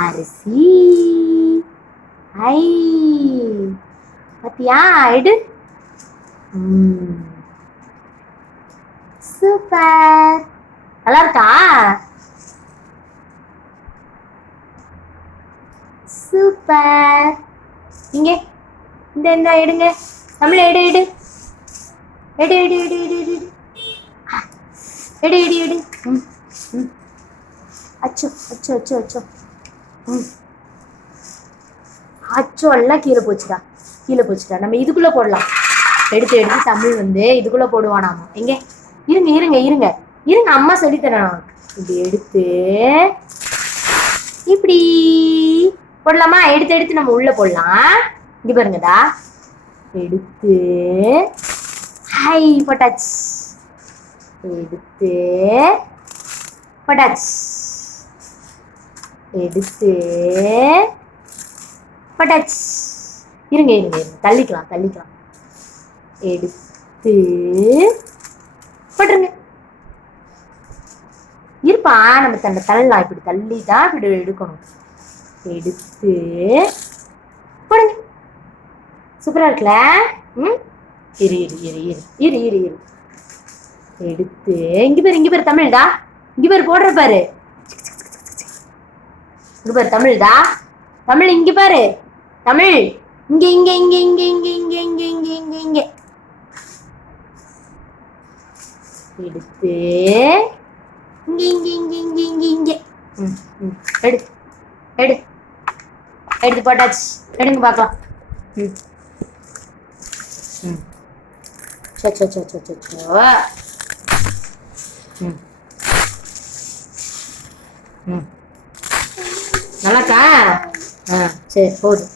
அரிசி. ஐ பாத்தியா? எடு. சூப்பர். நல்லா இருக்கா? சூப்பர். இங்க இந்த எடுங்க. தமிழ் எடு எடு எடு எடு எடு எடு எடு எடு எடு எடு. அச்சோ அச்சோ அச்சோ அச்சோ. அச்சோ எல்லாம் கீழே போச்சுடா, கீழே போச்சுடா. நம்ம இதுக்குள்ள போடலாம். எடுத்து எடுத்து தமிழ் வந்து இதுக்குள்ள போடுவானாமா. எங்க இருங்க இருங்க இருங்க இருங்க, அம்மா சொல்லித்தரேன். இப்படி எடுத்து இப்படி போடலாமா? எடுத்து எடுத்து நம்ம உள்ள போடலாம். இங்க பாருங்கடா. எடுத்து ஹை போட்டாச்சு. எடுத்து போட்டாச்சு. எடுத்து போட்டாச்சு. இருங்க இருங்க இருங்க, தள்ளிக்கலாம் தள்ளிக்கலாம். எடுத்து போட்டுருங்க. இருப்பா, நம்ம தள்ளலாம். இப்படி தள்ளி தான் இப்படி எடுக்கணும். எடுத்து போடுங்க. சூப்பரா இருக்குல்ல? இரு இரு இரு இரு இரு இரு இரு. எடுத்து இங்க பேரு தமிழ்டா. இங்க பேரு போடுற பாரு. இங்க பாரு தமிழ்டா. தமிழ் இங்க பாரு. தமிழ் இங்க இங்க இங்க இங்க இங்க இங்க இங்க இங்க இங்க இங்க. எடுத்து இங்க இங்க இங்க இங்க இங்க இங்க. எடு எடு. எடுத்து போட்டாச்சு. எடுங்க பார்க்கலாம். So so so so so. நல்லாக்கா? சரி போதும்.